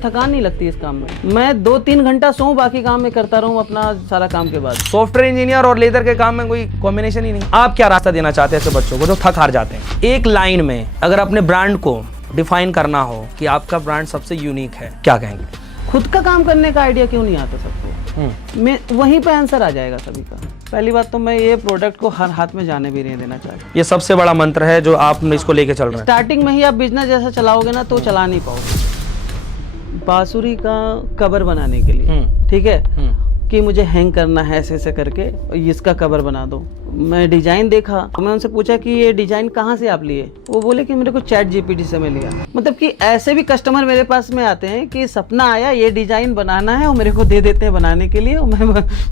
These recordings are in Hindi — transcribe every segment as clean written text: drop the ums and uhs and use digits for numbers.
थकान नहीं लगती इस काम में। मैं 2-3 घंटा सोऊं, बाकी काम मैं करता रहूं अपना सारा काम के बाद। सॉफ्टवेयर इंजीनियर और लेदर के काम में कोई कॉम्बिनेशन ही नहीं। आप क्या रास्ता देना चाहते हैं ऐसे बच्चों को जो थक हार जाते हैं? एक लाइन में अगर अपने ब्रांड को डिफाइन करना हो कि आपका ब्रांड सबसे यूनिक है, क्या कहेंगे? खुद का काम करने का आइडिया क्यों नहीं आता सबको? मैं वहीं पे आंसर आ जाएगा सभी का। पहली बात तो मैं ये प्रोडक्ट को हर हाथ में जाने भी नहीं देना चाहता। ये सबसे बड़ा मंत्र है जो आप इसको लेके चल रहे हैं। स्टार्टिंग में ही आप बिजनेस जैसा चलाओगे ना तो चला नहीं पाओगे। बांसुरी का कवर बनाने के लिए, ठीक है, कि मुझे हैंग करना है ऐसे ऐसे करके, इसका कवर बना दो। मैं डिजाइन देखा, मैं उनसे पूछा कि ये डिजाइन कहाँ से आप लिए? वो बोले कि मेरे को चैट जीपीटी से मैं लिया। मतलब कि ऐसे भी कस्टमर मेरे पास में आते हैं कि सपना आया ये डिजाइन बनाना है और मेरे को दे देते हैं बनाने के लिए। मैं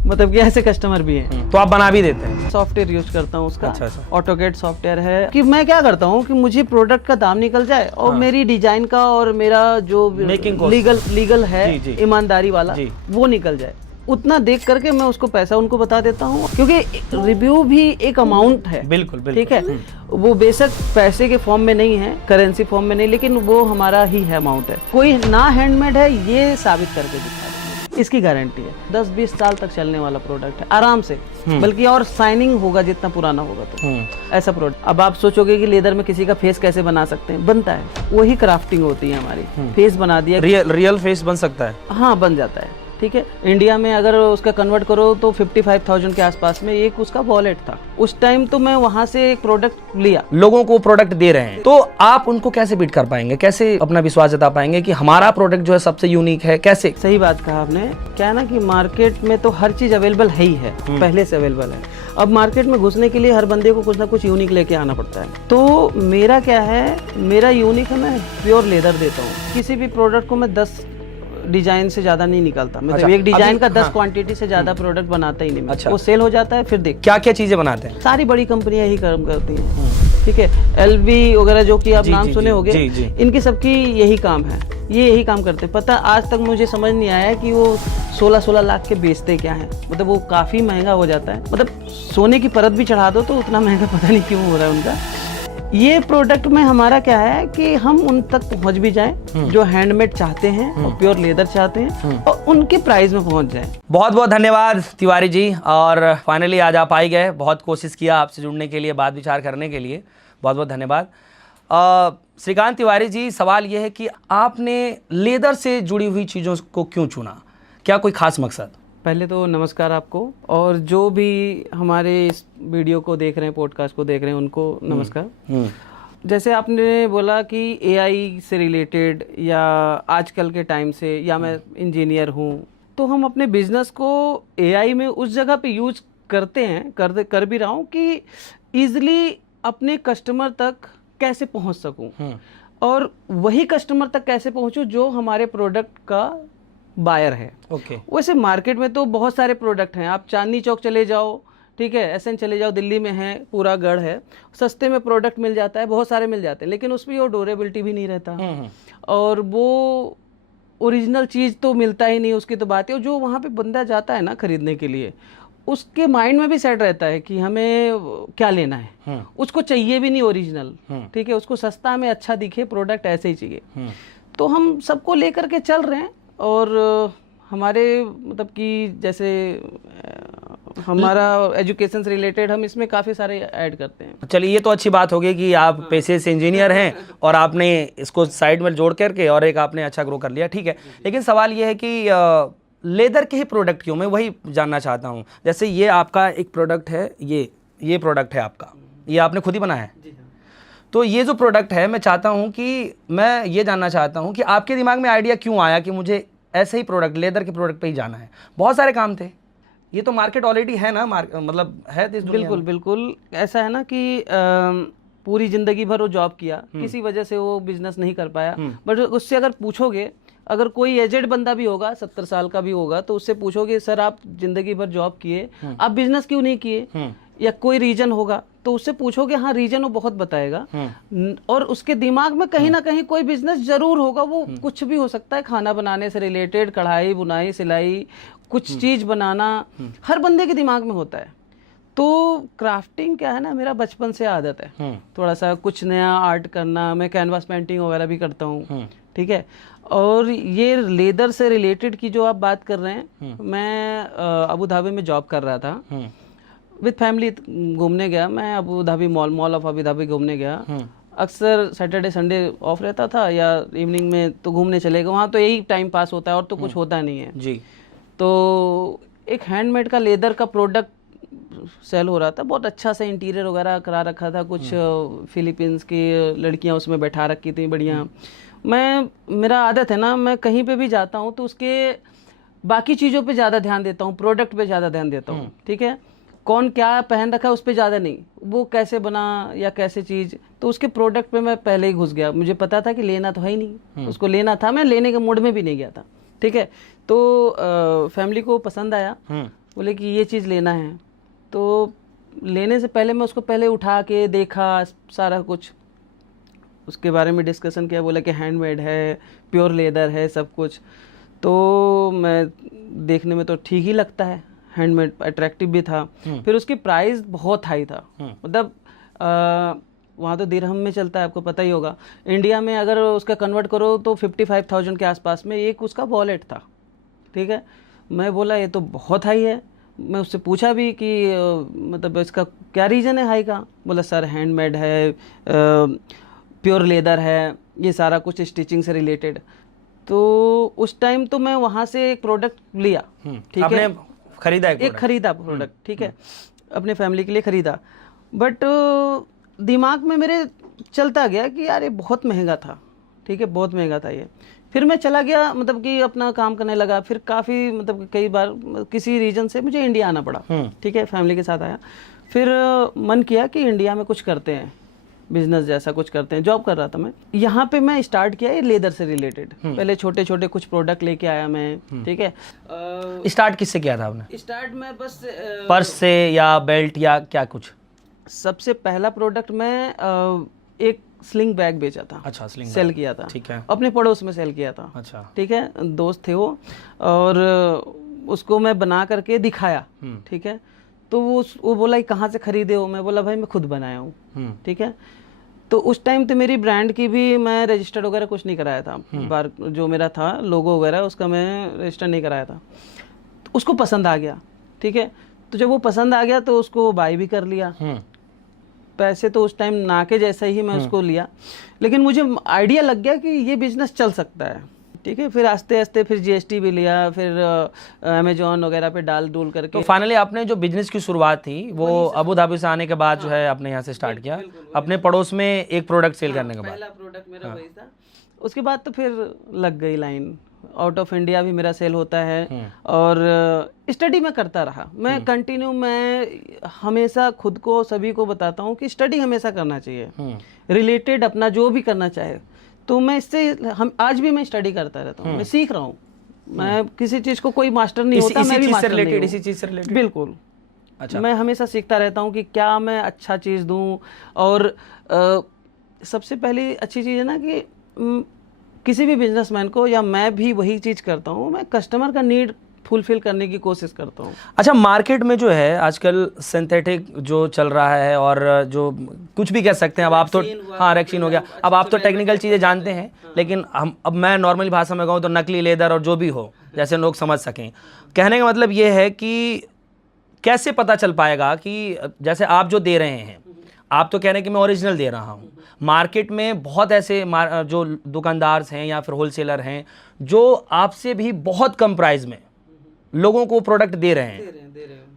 मतलब कि ऐसे कस्टमर भी हैं। तो आप बना भी देते हैं? सॉफ्टवेयर यूज करता हूँ उसका। अच्छा। ऑटोकेड सॉफ्टवेयर है। कि मैं क्या करता हूँ कि मुझे प्रोडक्ट का दाम निकल जाए और मेरी डिजाइन का और मेरा जो लीगल है ईमानदारी वाला वो निकल जाए। उतना देख करके मैं उसको पैसा उनको बता देता हूँ, क्योंकि रिव्यू भी एक अमाउंट है। बिल्कुल। ठीक है, वो बेशक पैसे के फॉर्म में नहीं है, करेंसी फॉर्म में नहीं, लेकिन वो हमारा ही है अमाउंट है। कोई ना हैंडमेड है ये साबित करके दिखा, इसकी गारंटी है। 10-20 साल तक चलने वाला प्रोडक्ट है आराम से, बल्कि और शाइनिंग होगा जितना पुराना होगा तो ऐसा प्रोडक्ट। अब आप सोचोगे कि लेदर में किसी का फेस कैसे बना सकते हैं? बनता है, वही क्राफ्टिंग होती है हमारी। फेस बना दिया, रियल फेस बन सकता है। हाँ, बन जाता है। ठीक है, इंडिया में अगर उसका कन्वर्ट करो तो 55,000 के आसपास में एक उसका वॉलेट था। उस टाइम तो मैं वहां से एक प्रोडक्ट लिया। लोगों को प्रोडक्ट दे रहे हैं, तो आप उनको कैसे बीट कर पाएंगे? कैसे अपना विश्वास जता पाएंगे कि हमारा प्रोडक्ट जो है सबसे यूनिक है? कैसे? सही बात कहा आपने। क्या है ना कि मार्केट में तो हर चीज अवेलेबल है ही है, पहले से अवेलेबल है। अब मार्केट में घुसने के लिए हर बंदे को कुछ ना कुछ यूनिक लेके आना पड़ता है। तो मेरा क्या है, मेरा यूनिक है, मैं प्योर लेदर देता हूँ। किसी भी प्रोडक्ट को मैं 10 डिजाइन से ज्यादा नहीं निकालता। मतलब अच्छा, एक डिजाइन का 10 क्वांटिटी से ज्यादा प्रोडक्ट बनाता ही नहीं। अच्छा, वो सेल हो जाता है। फिर देख क्या क्या चीजें बनाते हैं? सारी बड़ी कंपनियां यही काम करती हैं। ठीक है, एलवी वगैरह जो कि आप नाम सुने होंगे, इनकी सबकी यही काम है, ये यही काम करते हैं। पता आज तक मुझे समझ नहीं आया कि वो 16-16 लाख के बेचते क्या है। मतलब वो काफी महंगा हो जाता है। मतलब सोने की परत भी चढ़ा दो तो उतना महंगा पता नहीं क्यों हो रहा है उनका। ये प्रोडक्ट में हमारा क्या है कि हम उन तक पहुंच भी जाएं जो हैंडमेड चाहते हैं और प्योर लेदर चाहते हैं, और उनके प्राइस में पहुंच जाएं। बहुत बहुत धन्यवाद तिवारी जी, और फाइनली आज आप आ ही गए। बहुत कोशिश किया आपसे जुड़ने के लिए, बात विचार करने के लिए, बहुत बहुत धन्यवाद। श्रीकांत तिवारी जी, सवाल यह है कि आपने लेदर से जुड़ी हुई चीज़ों को क्यों चुना? क्या कोई खास मकसद? पहले तो नमस्कार आपको, और जो भी हमारे इस वीडियो को देख रहे हैं, पॉडकास्ट को देख रहे हैं, उनको नमस्कार। जैसे आपने बोला कि एआई से रिलेटेड या आजकल के टाइम से, या मैं इंजीनियर हूँ, तो हम अपने बिजनेस को एआई में उस जगह पे यूज करते हैं, कर भी रहा हूँ कि ईजिली अपने कस्टमर तक कैसे पहुँच सकूँ, और वही कस्टमर तक कैसे पहुँचूँ जो हमारे प्रोडक्ट का बायर है। वैसे मार्केट में तो बहुत सारे प्रोडक्ट हैं। आप चांदनी चौक चले जाओ, ठीक है, एसएन चले जाओ, दिल्ली में है, पूरा गढ़ है, सस्ते में प्रोडक्ट मिल जाता है, बहुत सारे मिल जाते हैं, लेकिन उसमें वो ड्यूरेबिलिटी भी नहीं रहता, और वो ओरिजिनल चीज़ तो मिलता ही नहीं। उसकी तो बात है, जो वहाँ पे बंदा जाता है ना खरीदने के लिए, उसके माइंड में भी सेट रहता है कि हमें क्या लेना है। उसको चाहिए भी नहीं ओरिजिनल, ठीक है, उसको सस्ता में अच्छा दिखे प्रोडक्ट, ऐसे ही चाहिए। तो हम सबको लेकर के चल रहे हैं, और हमारे मतलब कि जैसे हमारा एजुकेशन से रिलेटेड हम इसमें काफ़ी सारे ऐड करते हैं। चलिए, ये तो अच्छी बात होगी कि आप पेशे से इंजीनियर हैं और आपने इसको साइड में जोड़ करके और एक आपने अच्छा ग्रो कर लिया, ठीक है। लेकिन सवाल ये है कि लेदर के ही प्रोडक्ट क्यों, मैं वही जानना चाहता हूँ। जैसे ये आपका एक प्रोडक्ट है, ये प्रोडक्ट है आपका, ये आपने खुद ही बनाया है? जी हाँ। तो ये जो प्रोडक्ट है, मैं चाहता हूँ कि मैं ये जानना चाहता हूँ कि आपके दिमाग में आइडिया क्यों आया कि मुझे ऐसे ही प्रोडक्ट, लेदर के प्रोडक्ट पे ही जाना है? बहुत सारे काम थे, ये तो मार्केट ऑलरेडी है ना, मतलब है इस दुनिया में। बिल्कुल ऐसा है ना कि पूरी जिंदगी भर वो जॉब किया, किसी वजह से वो बिजनेस नहीं कर पाया। बट उससे अगर पूछोगे, अगर कोई एजेड बंदा भी होगा, 70 साल का भी होगा, तो उससे पूछोगे सर आप जिंदगी भर जॉब किए, आप बिजनेस क्यों नहीं किए, या कोई रीजन होगा, तो उससे पूछोगे, हाँ रीजन वो बहुत बताएगा। और उसके दिमाग में कहीं ना कहीं कोई बिजनेस जरूर होगा, वो कुछ भी हो सकता है, खाना बनाने से रिलेटेड, कढ़ाई बुनाई सिलाई, कुछ चीज बनाना, हर बंदे के दिमाग में होता है। तो क्राफ्टिंग क्या है ना, मेरा बचपन से आदत है थोड़ा सा कुछ नया आर्ट करना। मैं कैनवास पेंटिंग वगैरह भी करता हूँ, ठीक है। और ये लेदर से रिलेटेड की जो आप बात कर रहे हैं, मैं अबू धाबी में जॉब कर रहा था, विद फैमिली घूमने गया मैं Abu Dhabi mall of Abu Dhabi घूमने गया। अक्सर सैटरडे संडे ऑफ रहता था या इवनिंग में तो घूमने चले गए, वहाँ तो यही टाइम पास होता है और तो कुछ होता नहीं है जी। तो एक हैंडमेड का लेदर का प्रोडक्ट सेल हो रहा था, बहुत अच्छा सा इंटीरियर वगैरह करा रखा था, कुछ फिलीपींस की लड़कियां उसमें बैठा रखी थी बढ़िया। मेरा आदत है ना, मैं कहीं पे भी जाता हूँ तो उसके बाकी चीज़ों पे ज़्यादा ध्यान देता हूँ, प्रोडक्ट पे ज़्यादा ध्यान देता हूँ, ठीक है। कौन क्या पहन रखा है उस पर ज़्यादा नहीं, वो कैसे बना या कैसे चीज़, तो उसके प्रोडक्ट पे मैं पहले ही घुस गया। मुझे पता था कि लेना तो है ही नहीं, उसको लेना था, मैं लेने के मूड में भी नहीं गया था, ठीक है। तो फैमिली को पसंद आया, बोले कि ये चीज़ लेना है। तो लेने से पहले मैं उसको पहले उठा के देखा सारा कुछ, उसके बारे में डिस्कशन किया, बोला कि हैंडमेड है, प्योर लेदर है सब कुछ। तो मैं देखने में तो ठीक ही लगता है, हैंडमेड अट्रैक्टिव भी था। फिर उसकी प्राइस बहुत हाई था, मतलब वहाँ तो दिरहम में चलता है, आपको पता ही होगा। इंडिया में अगर उसका कन्वर्ट करो तो 55,000 के आसपास में एक उसका वॉलेट था, ठीक है। मैं बोला ये तो बहुत हाई है। मैं उससे पूछा भी कि मतलब इसका क्या रीज़न है हाई का। बोला सर हैंडमेड है, प्योर लेदर है, ये सारा कुछ स्टिचिंग से रिलेटेड। तो उस टाइम तो मैं वहाँ से एक प्रोडक्ट लिया, ठीक है, खरीदा एक खरीदा प्रोडक्ट, ठीक है, अपने फैमिली के लिए खरीदा। बट दिमाग में मेरे चलता गया कि यार ये बहुत महंगा था, ठीक है, बहुत महंगा था ये। फिर मैं चला गया, मतलब कि अपना काम करने लगा। फिर काफ़ी मतलब कई बार किसी रीजन से मुझे इंडिया आना पड़ा, ठीक है, फैमिली के साथ आया। फिर मन किया कि इंडिया में कुछ करते हैं, बिजनेस जैसा कुछ करते हैं। जॉब कर रहा था मैं, यहाँ पे मैं स्टार्ट किया ये लेदर से रिलेटेड। पहले छोटे छोटे कुछ प्रोडक्ट लेके आया मैं, ठीक है। स्टार्ट किससे किया था आपने? स्टार्ट में बस पर्स से या बेल्ट या क्या कुछ? सबसे पहला प्रोडक्ट मैं एक स्लिंग बैग बेचा था। अच्छा, स्लिंग सेल किया था, ठीक है, अपने पड़ोस में सेल किया था। अच्छा, ठीक है, दोस्त थे वो, और उसको मैं बना करके दिखाया, ठीक है। तो वो बोला कि कहाँ से खरीदे हो? मैं बोला भाई मैं खुद बनाया हूँ, ठीक है। तो उस टाइम तो मेरी ब्रांड की भी मैं रजिस्टर्ड वगैरह कुछ नहीं कराया था, बार जो मेरा था लोगो वगैरह उसका मैं रजिस्टर नहीं कराया था। तो उसको पसंद आ गया, ठीक है। तो जब वो पसंद आ गया तो उसको बाय भी कर लिया। पैसे तो उस टाइम ना के जैसा ही मैं उसको लिया, लेकिन मुझे आइडिया लग गया कि ये बिजनेस चल सकता है, ठीक है। फिर आस्ते आस्ते फिर जीएसटी भी लिया, फिर अमेजोन वगैरह पे डाल डूल करके। तो फाइनली आपने जो बिजनेस की शुरुआत थी वो अबू धाबी से आने के बाद जो है आपने यहाँ से स्टार्ट किया, अपने पड़ोस में एक प्रोडक्ट सेल करने के बाद। पहला प्रोडक्ट मेरा वही था। उसके बाद तो फिर लग गई लाइन, आउट ऑफ इंडिया भी मेरा सेल होता है। और स्टडी मैं करता रहा, मैं कंटिन्यू, मैं हमेशा खुद को सभी को बताता हूँ कि स्टडी हमेशा करना चाहिए, रिलेटेड अपना जो भी करना चाहे। तो मैं इससे आज भी मैं स्टडी करता रहता हूँ, मैं सीख रहा हूँ। मैं किसी चीज़ को कोई मास्टर नहीं होता, मैं भी मास्टर नहीं हूँ। इसी चीज से रिलेटेड बिल्कुल। अच्छा, मैं हमेशा सीखता रहता हूँ कि क्या मैं अच्छा चीज़ दूँ। और सबसे पहली अच्छी चीज़ है ना कि किसी भी बिजनेसमैन को, या मैं भी वही चीज़ करता हूँ, मैं कस्टमर का नीड फुलफिल करने की कोशिश करता हूँ। अच्छा, मार्केट में जो है आजकल सिंथेटिक जो चल रहा है, और जो कुछ भी कह सकते हैं, अब आप तो हाँ रैक्सीन हो गया, अब आप तो टेक्निकल चीज़ें जानते हैं, लेकिन अब मैं नॉर्मल भाषा में कहूँ तो नकली लेदर और जो भी हो, जैसे लोग समझ सकें। कहने का मतलब ये है कि कैसे पता चल पाएगा कि जैसे आप जो दे रहे हैं, आप तो कह रहे हैं कि मैं ओरिजिनल दे रहा हूँ, मार्केट में बहुत ऐसे जो दुकानदार हैं या फिर होलसेलर हैं जो आपसे भी बहुत कम प्राइस में लोगों को प्रोडक्ट दे रहे हैं,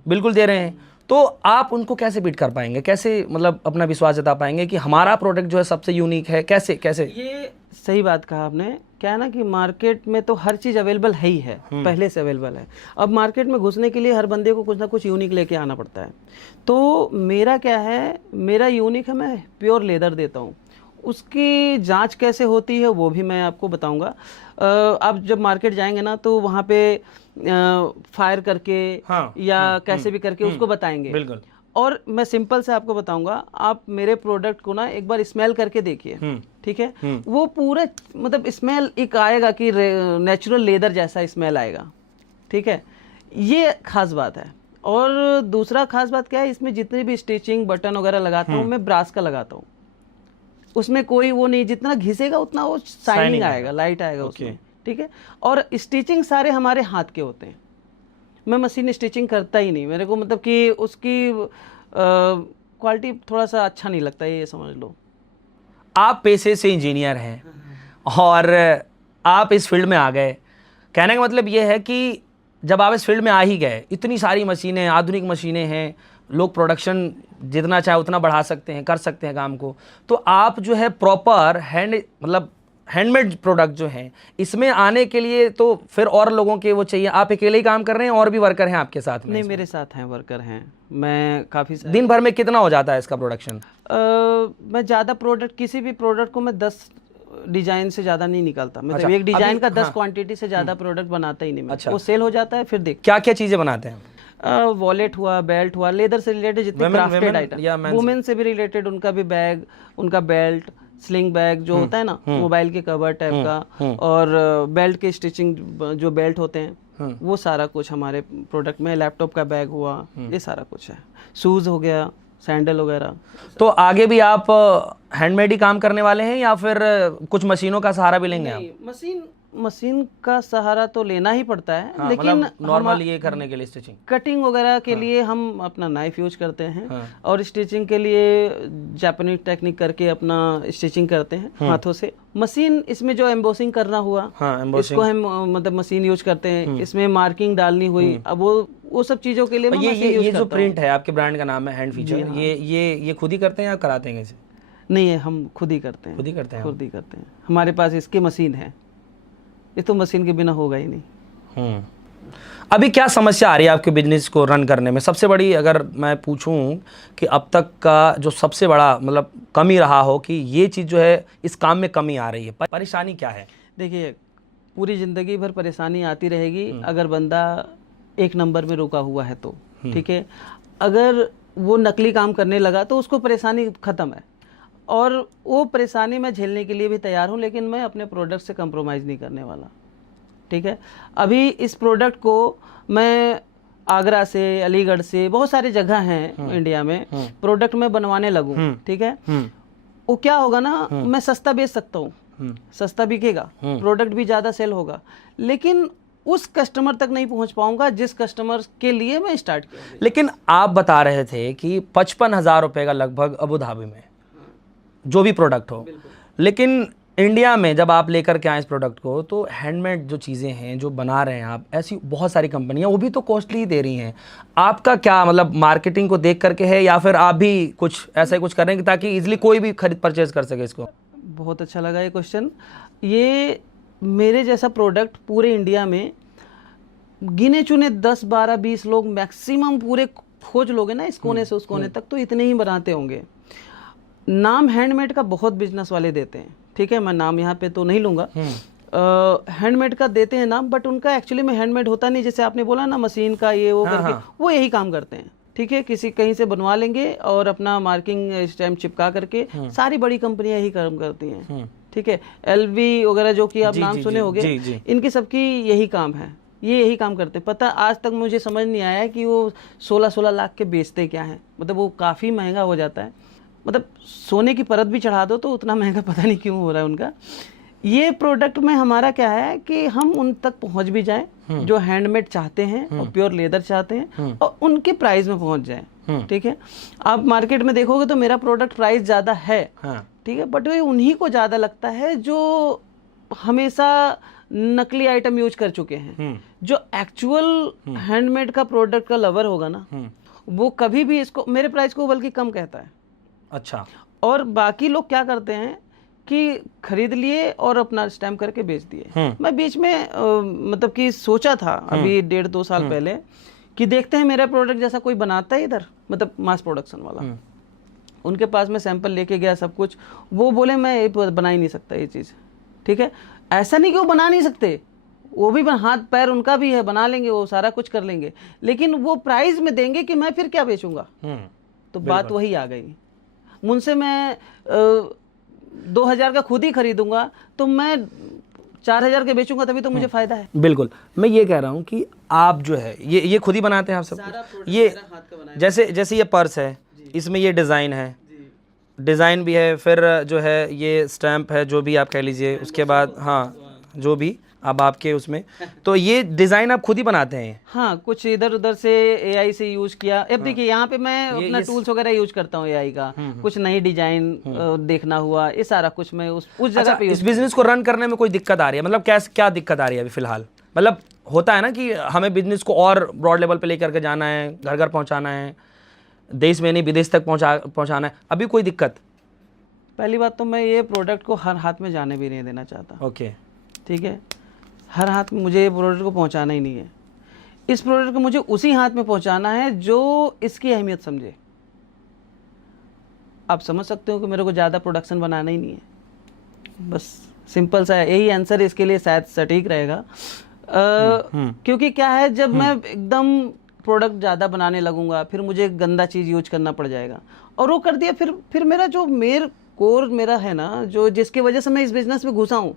बिल्कुल दे रहे हैं। तो आप उनको कैसे बीट कर पाएंगे, कैसे मतलब अपना विश्वास जता पाएंगे कि हमारा प्रोडक्ट जो है सबसे यूनिक है? कैसे कैसे? ये सही बात कहा आपने। क्या है ना कि मार्केट में तो हर चीज़ अवेलेबल है ही है, पहले से अवेलेबल है। अब मार्केट में घुसने के लिए हर बंदे को कुछ ना कुछ यूनिक लेके आना पड़ता है। तो मेरा क्या है, मेरा यूनिक है, मैं प्योर लेदर देता हूँ। उसकी जांच कैसे होती है वो भी मैं आपको बताऊंगा। आप जब मार्केट जाएंगे ना तो वहाँ पे फायर करके या कैसे भी करके उसको बताएंगे। बिल्कुल। और मैं सिंपल से आपको बताऊंगा, आप मेरे प्रोडक्ट को ना एक बार स्मेल करके देखिए, ठीक है। वो पूरा मतलब स्मेल एक आएगा कि नेचुरल लेदर जैसा स्मेल आएगा, ठीक है। ये खास बात है। और दूसरा खास बात क्या है, इसमें जितने भी स्टिचिंग बटन वगैरह लगाता हूँ मैं ब्रास का लगाता हूँ। उसमें कोई वो नहीं, जितना घिसेगा उतना वो शाइनिंग आएगा, लाइट आएगा उसमें, ठीक है। और स्टिचिंग सारे हमारे हाथ के होते हैं, मैं मशीन स्टिचिंग करता ही नहीं, मेरे को मतलब कि उसकी क्वालिटी थोड़ा सा अच्छा नहीं लगता, ये समझ लो। आप पेशे से इंजीनियर हैं और आप इस फील्ड में आ गए, कहने का मतलब ये है कि जब आप इस फील्ड में आ ही गए, इतनी सारी मशीनें, आधुनिक मशीनें हैं, लोग प्रोडक्शन जितना चाहे उतना बढ़ा सकते हैं, कर सकते हैं काम को, तो आप जो है प्रॉपर हैंडमेड प्रोडक्ट जो हैं इसमें आने के लिए तो फिर और लोगों के वो चाहिए। आप अकेले ही काम कर रहे हैं और भी वर्कर हैं आपके साथ में? नहीं, मेरे साथ हैं, वर्कर हैं, मैं काफ़ी दिन भर में कितना हो जाता है इसका प्रोडक्शन? मैं ज़्यादा प्रोडक्ट, किसी भी प्रोडक्ट को मैं 10 डिजाइन से ज़्यादा नहीं निकालता, मतलब एक डिजाइन का 10 क्वांटिटी से ज़्यादा प्रोडक्ट बनाता ही नहीं मैं। वो सेल हो जाता है, फिर देख क्या क्या चीज़ें बनाते हैं? वॉलेट हुआ, बेल्ट हुआ, लेदर से रिलेटेड जितने क्राफ्टेड आइटम, वुमेन से भी रिलेटेड, उनका भी बैग, उनका बेल्ट, स्लिंग बैग जो होता है ना, मोबाइल के कवर टाइप का, और बेल्ट के स्टिचिंग जो बेल्ट होते हैं, वो सारा कुछ हमारे प्रोडक्ट में। लैपटॉप का बैग हुआ, ये सारा कुछ है, शूज हो गया, सैंडल वगैरह। तो आगे भी आप हैंडमेड ही काम करने वाले हैं या फिर कुछ मशीनों का सहारा भी लेंगे आप? मशीन का सहारा तो लेना ही पड़ता है, हाँ, लेकिन नॉर्मल ये करने के लिए स्टिचिंग, कटिंग वगैरह के लिए हम अपना नाइफ यूज करते हैं, और स्टिचिंग के लिए जापानीज टेक्निक करके अपना स्टिचिंग करते हैं हाथों से। मशीन इसमें जो एम्बोसिंग करना हुआ, इसको हम मतलब मशीन यूज करते हैं, इसमें मार्किंग डालनी हुई, अब वो सब चीजों के लिए मैं मशीन यूज ये जो प्रिंट है, आपके ब्रांड का नाम है हैंड फीचर, ये खुद ही करते हैं या कराते हैं इसे? नहीं है, हम खुद ही करते हैं। खुद ही करते हैं। हमारे पास इसकी मशीन है, ये तो मशीन के बिना होगा ही नहीं। अभी क्या समस्या आ रही है आपके बिजनेस को रन करने में? सबसे बड़ी अगर मैं पूछूं कि अब तक का जो सबसे बड़ा मतलब कमी रहा हो कि ये चीज़ जो है इस काम में कमी आ रही है, परेशानी क्या है? देखिए, पूरी ज़िंदगी भर परेशानी आती रहेगी अगर बंदा एक नंबर में रुका हुआ है तो, ठीक है। अगर वो नकली काम करने लगा तो उसको परेशानी ख़त्म है, और वो परेशानी मैं झेलने के लिए भी तैयार हूँ, लेकिन मैं अपने प्रोडक्ट से कंप्रोमाइज़ नहीं करने वाला, ठीक है। अभी इस प्रोडक्ट को मैं आगरा से, अलीगढ़ से, बहुत सारी जगह हैं इंडिया में, प्रोडक्ट मैं बनवाने लगूँ, ठीक है। वो क्या होगा ना, मैं सस्ता बेच सकता हूँ, सस्ता बिकेगा, प्रोडक्ट भी ज़्यादा सेल होगा, लेकिन उस कस्टमर तक नहीं पहुंच पाऊंगा जिस कस्टमर के लिए मैं स्टार्ट किया। लेकिन आप बता रहे थे कि 55,000 रुपये का लगभग अबू धाबी में जो भी प्रोडक्ट हो, लेकिन इंडिया में जब आप लेकर के आए इस प्रोडक्ट को, तो हैंडमेड जो चीज़ें हैं जो बना रहे हैं आप, ऐसी बहुत सारी कंपनियां वो भी तो कॉस्टली ही दे रही हैं। आपका क्या मतलब मार्केटिंग को देख करके है या फिर आप भी कुछ ऐसा ही कुछ करेंगे ताकि इजीली कोई भी खरीद परचेज कर सके इसको? बहुत अच्छा लगा ये क्वेश्चन। ये मेरे जैसा प्रोडक्ट पूरे इंडिया में गिने चुने 10, 12, 20 लोग मैक्सिमम पूरे खोज लोगे ना, इस कोने से उस कोने तक, तो इतने ही बनाते होंगे। नाम हैंडमेड का बहुत बिजनेस वाले देते हैं, ठीक है, मैं नाम यहाँ पे तो नहीं लूँगा, हैंडमेड का देते हैं नाम, बट उनका एक्चुअली में हैंडमेड होता नहीं, जैसे आपने बोला ना मशीन का ये वो करके, वो यही काम करते हैं, ठीक है। किसी कहीं से बनवा लेंगे और अपना मार्किंग स्टैम्प चिपका करके, सारी बड़ी कंपनियां यही काम करती हैं, ठीक है। LV वगैरह जो कि आप नाम सुने होंगे, इनकी सबकी यही काम है, ये यही काम करते हैं। पता आज तक मुझे समझ नहीं आया कि वो 16-16 लाख के बेचते क्या हैं, मतलब वो काफ़ी महंगा हो जाता है, मतलब सोने की परत भी चढ़ा दो तो उतना महंगा पता नहीं क्यों हो रहा है उनका। ये प्रोडक्ट में हमारा क्या है कि हम उन तक पहुंच भी जाएं जो हैंडमेड चाहते हैं और प्योर लेदर चाहते हैं, और उनके प्राइस में पहुंच जाएं, ठीक है। आप मार्केट में देखोगे तो मेरा प्रोडक्ट प्राइस ज़्यादा है, ठीक है, बट वो उन्हीं को ज़्यादा लगता है जो हमेशा नकली आइटम यूज कर चुके हैं। जो एक्चुअल हैंडमेड का प्रोडक्ट का लवर होगा ना, वो कभी भी इसको मेरे प्राइस को बल्कि कम कहता है। अच्छा। और बाकी लोग क्या करते हैं कि खरीद लिए और अपना स्टैम्प करके बेच दिए। मैं बीच में मतलब कि सोचा था अभी 1.5-2 साल पहले कि देखते हैं मेरा प्रोडक्ट जैसा कोई बनाता है इधर, मतलब मास प्रोडक्शन वाला। उनके पास में सैंपल लेके गया सब कुछ, वो बोले मैं ये बना ही नहीं सकता ये चीज़, ठीक है। ऐसा नहीं कि वो बना नहीं सकते, वो भी हाथ पैर उनका भी है, बना लेंगे, वो सारा कुछ कर लेंगे, लेकिन वो प्राइस में देंगे कि मैं फिर क्या बेचूंगा। तो बात वही आ गई, मुझसे मैं 2,000 का खुद ही खरीदूंगा तो मैं 4,000 के बेचूंगा, तभी तो मुझे फायदा है। बिल्कुल, मैं ये कह रहा हूँ कि आप जो है ये खुद ही बनाते हैं आप सब कुछ? ये जैसे ये पर्स है, इसमें ये डिज़ाइन है, डिज़ाइन भी है, फिर जो है ये स्टैम्प है, जो भी आप कह लीजिए, उसके बाद हाँ जो भी अब आपके उसमें, तो ये डिज़ाइन आप खुद ही बनाते हैं? हाँ, कुछ इधर उधर से एआई से यूज किया। अब देखिए यहाँ पे मैं अपना टूल्स वगैरह यूज करता हूँ एआई का। कुछ नई डिजाइन देखना हुआ, ये सारा कुछ मैं उस जगह पे इस बिजनेस को रन करने में कोई दिक्कत आ रही है? मतलब क्या दिक्कत आ रही है अभी फिलहाल? मतलब होता है ना कि हमें बिजनेस को और ब्रॉड लेवल पे लेकर के जाना है, घर घर पहुंचाना है, देश में नहीं विदेश तक पहुंचाना है, अभी कोई दिक्कत? पहली बात तो मैं ये प्रोडक्ट को हर हाथ में जाने भी नहीं देना चाहता। ओके, ठीक है, हर हाथ में मुझे ये प्रोडक्ट को पहुंचाना ही नहीं है। इस प्रोडक्ट को मुझे उसी हाथ में पहुंचाना है जो इसकी अहमियत समझे। आप समझ सकते हो कि मेरे को ज़्यादा प्रोडक्शन बनाना ही नहीं है, बस सिंपल सा यही आंसर इसके लिए शायद सटीक रहेगा। क्योंकि क्या है, जब मैं एकदम प्रोडक्ट ज़्यादा बनाने लगूंगा फिर मुझे गंदा चीज़ यूज करना पड़ जाएगा, और वो कर दिया फिर मेरा जो कोर मेरा है ना, जो जिसकी वजह से मैं इस बिजनेस में घुसा हूँ,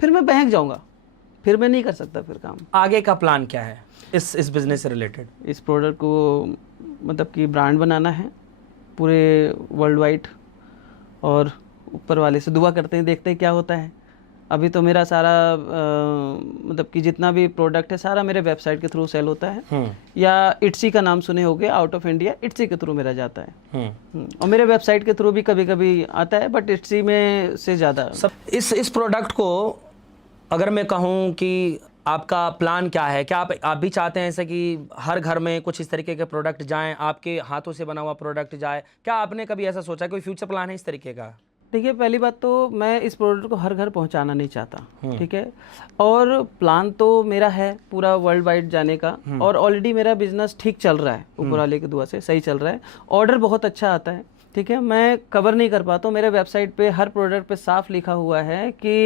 फिर मैं बहक जाऊंगा, फिर मैं नहीं कर सकता फिर काम। आगे का प्लान क्या है इस बिजनेस से रिलेटेड? इस प्रोडक्ट को मतलब कि ब्रांड बनाना है पूरे वर्ल्ड वाइड, और ऊपर वाले से दुआ करते हैं, देखते हैं क्या होता है। अभी तो मेरा सारा मतलब कि जितना भी प्रोडक्ट है सारा मेरे वेबसाइट के थ्रू सेल होता है, या इट्सी का नाम सुने होगे, आउट ऑफ इंडिया इट्सी के थ्रू मेरा जाता है। और मेरे वेबसाइट के थ्रू भी कभी कभी आता है, बट इट्सी में से ज़्यादा। इस प्रोडक्ट को अगर मैं कहूँ कि आपका प्लान क्या है, क्या आप भी चाहते हैं ऐसे कि हर घर में कुछ इस तरीके के प्रोडक्ट जाएं, आपके हाथों से बना हुआ प्रोडक्ट जाए? क्या आपने कभी ऐसा सोचा, कोई फ्यूचर प्लान है इस तरीके का? देखिए, पहली बात तो मैं इस प्रोडक्ट को हर घर पहुंचाना नहीं चाहता, ठीक है, और प्लान तो मेरा है पूरा वर्ल्ड वाइड जाने का, और ऑलरेडी मेरा बिजनेस ठीक चल रहा है, ऊपर वाले की दुआ से सही चल रहा है, ऑर्डर बहुत अच्छा आता है, ठीक है। मैं कवर नहीं कर पाता हूँ, मेरे वेबसाइट पे हर प्रोडक्ट पे साफ लिखा हुआ है कि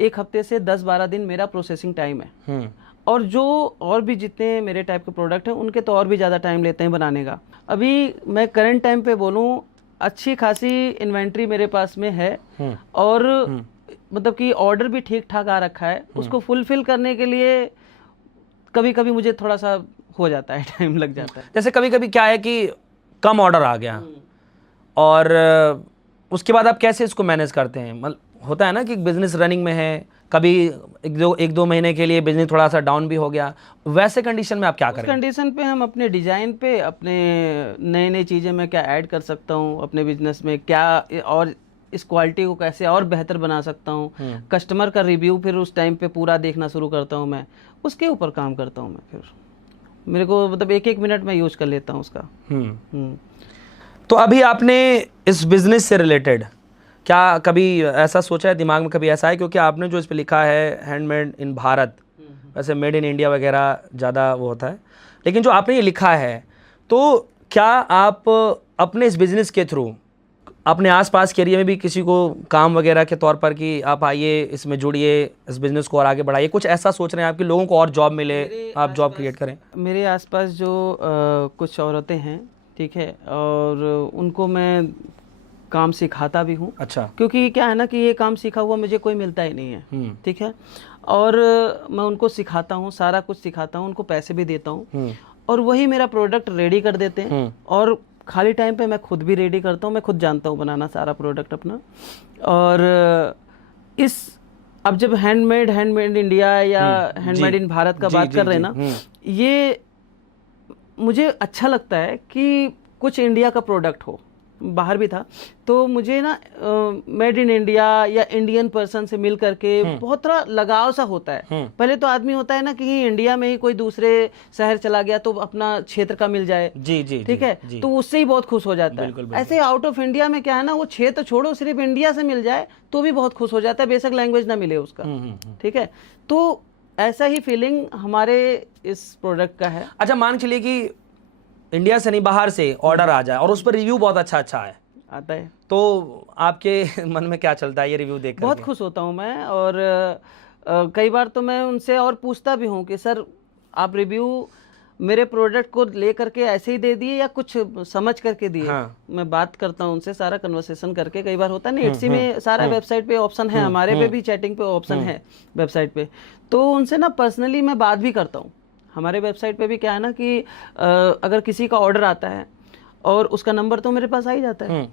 एक हफ्ते से 10-12 दिन मेरा प्रोसेसिंग टाइम है, और जो और भी जितने मेरे टाइप के प्रोडक्ट हैं उनके तो और भी ज़्यादा टाइम लेते हैं बनाने का। अभी मैं करंट टाइम पे बोलूँ, अच्छी खासी इन्वेंट्री मेरे पास में है, और मतलब कि ऑर्डर भी ठीक ठाक आ रखा है। उसको फुलफिल करने के लिए कभी कभी मुझे थोड़ा सा हो जाता है, टाइम लग जाता है। जैसे कभी कभी क्या है कि कम ऑर्डर आ गया, और उसके बाद आप कैसे इसको मैनेज करते हैं? मतलब होता है ना कि बिजनेस रनिंग में है, कभी एक दो महीने के लिए बिजनेस थोड़ा सा डाउन भी हो गया, वैसे कंडीशन में आप क्या करें? कंडीशन पे हम अपने डिजाइन पे अपने नए नई चीज़ें मैं क्या ऐड कर सकता हूँ अपने बिजनेस में, क्या और इस क्वालिटी को कैसे और बेहतर बना सकता हूँ, कस्टमर का रिव्यू फिर उस टाइम पे पूरा देखना शुरू करता हूँ, मैं उसके ऊपर काम करता हूँ। मैं फिर मेरे को मतलब एक मिनट में यूज कर लेता हूँ उसका। तो अभी आपने इस बिजनेस से रिलेटेड क्या कभी ऐसा सोचा है, दिमाग में कभी ऐसा है, क्योंकि आपने जो इस पे लिखा है हैंडमेड इन भारत, वैसे मेड इन इंडिया वगैरह ज़्यादा वो होता है, लेकिन जो आपने ये लिखा है, तो क्या आप अपने इस बिज़नेस के थ्रू अपने आसपास के एरिया में भी किसी को काम वगैरह के तौर पर कि आप आइए इसमें जुड़िए, इस बिज़नेस को और आगे बढ़ाइए, कुछ ऐसा सोच रहे हैं आप कि लोगों को और जॉब मिले, आप जॉब क्रिएट करें? मेरे आसपास जो कुछ औरतें हैं, ठीक है, और उनको मैं काम सिखाता भी हूँ। अच्छा। क्योंकि क्या है ना कि ये काम सीखा हुआ मुझे कोई मिलता ही नहीं है, ठीक है, और मैं उनको सिखाता हूँ, सारा कुछ सिखाता हूँ, उनको पैसे भी देता हूँ, और वही मेरा प्रोडक्ट रेडी कर देते हैं, और खाली टाइम पे मैं खुद भी रेडी करता हूँ, मैं खुद जानता हूँ बनाना सारा प्रोडक्ट अपना। और अब जब हैंडमेड इंडिया या हैंडमेड इन भारत का बात कर रहे हैं ना, ये मुझे अच्छा लगता है कि कुछ इंडिया का प्रोडक्ट हो, बाहर भी था तो मुझे ना मेड इन इंडिया या इंडियन पर्सन से मिल करके बहुत थोड़ा लगाव सा होता है। पहले तो आदमी होता है ना कि इंडिया में ही कोई दूसरे शहर चला गया तो अपना क्षेत्र का मिल जाए, जी जी, ठीक है, तो उससे ही बहुत खुश हो जाता है। बिल्कुल। ऐसे आउट ऑफ इंडिया में क्या है ना, वो क्षेत्र छोड़ो, सिर्फ इंडिया से मिल जाए तो भी बहुत खुश हो जाता है, बेशक लैंग्वेज ना मिले उसका, ठीक है। तो ऐसा ही फीलिंग हमारे इस प्रोडक्ट का है। अच्छा, मान चलिए कि इंडिया से नहीं बाहर से ऑर्डर आ जाए और उस पर रिव्यू बहुत अच्छा आता है, तो आपके मन में क्या चलता है ये रिव्यू देखकर? बहुत खुश होता हूँ मैं, और कई बार तो मैं उनसे और पूछता भी हूँ कि सर आप रिव्यू मेरे प्रोडक्ट को लेकर के ऐसे ही दे दिए या कुछ समझ करके दिए। हाँ। मैं बात करता हूँ उनसे, सारा कन्वर्सेशन करके। कई बार होता है ना, इट्सी में सारा वेबसाइट पे ऑप्शन है, हमारे पे भी चैटिंग पे ऑप्शन है वेबसाइट पे, तो उनसे ना पर्सनली मैं बात भी करता हूँ। हमारे वेबसाइट पे भी क्या है ना कि अगर किसी का ऑर्डर आता है और उसका नंबर तो मेरे पास आ ही जाता है,